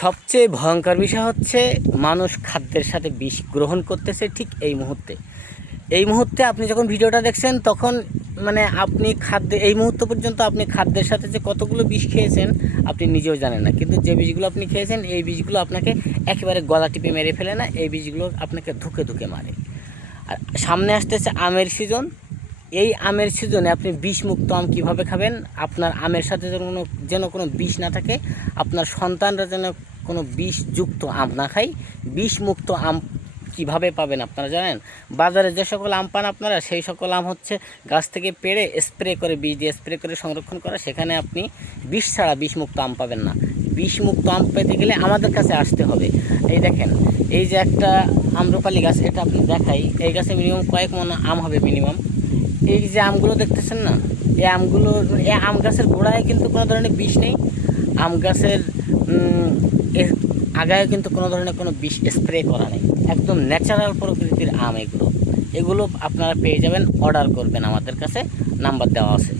সবচেয়ে ভয়ঙ্কর বিষয় হচ্ছে মানুষ খাদ্যের সাথে বিষ গ্রহণ করতেছে ঠিক এই মুহূর্তে আপনি যখন ভিডিওটা দেখছেন তখন মানে আপনি এই মুহূর্ত পর্যন্ত আপনি খাদ্যের সাথে যে কতগুলো বিষ খেয়েছেন আপনি নিজেও জানেন না, কিন্তু যে বিষগুলো আপনি খেয়েছেন এই বিষগুলো আপনাকে একেবারে গলা টিপে মেরে ফেলে না, এই বিষগুলো আপনাকে ধুকে ধুকে মারে। আর সামনে আসতেছে আমের সিজন। এই আমের সিজনে আপনি বিষমুক্ত আম কীভাবে খাবেন, আপনার আমের সাথে যেন কোনো বিষ না থাকে, আপনার সন্তানরা যেন কোনো বিষযুক্ত আম না খায়। বিষমুক্ত আম কীভাবে পাবেন আপনারা জানেন? বাজারে যে সকল আম পান আপনারা, সেই সকল আম হচ্ছে গাছ থেকে পেড়ে স্প্রে করে, বীজ দিয়ে স্প্রে করে সংরক্ষণ করা, সেখানে আপনি বিষ ছাড়া বিষমুক্ত আম পাবেন না। বিষমুক্ত আম পেতে গেলে আমাদের কাছে আসতে হবে। এই দেখেন, এই যে একটা আম্রপালি গাছ, এটা আপনি দেখাই, এই গাছে মিনিমাম কয়েক মণ আম হবে মিনিমাম। এই যে আমগুলো দেখতেছেন না, এই আম গাছের গোড়ায় কিন্তু কোনো ধরনের বিষ নেই। আম গাছের আগায় কিন্তু কোনো ধরনের কোনো বিষ স্প্রে করা নেই, একদম ন্যাচারাল প্রকৃতির আম এগুলো। আপনারা পেয়ে যাবেন, অর্ডার করবেন, আমাদের কাছে নাম্বার দেওয়া আছে।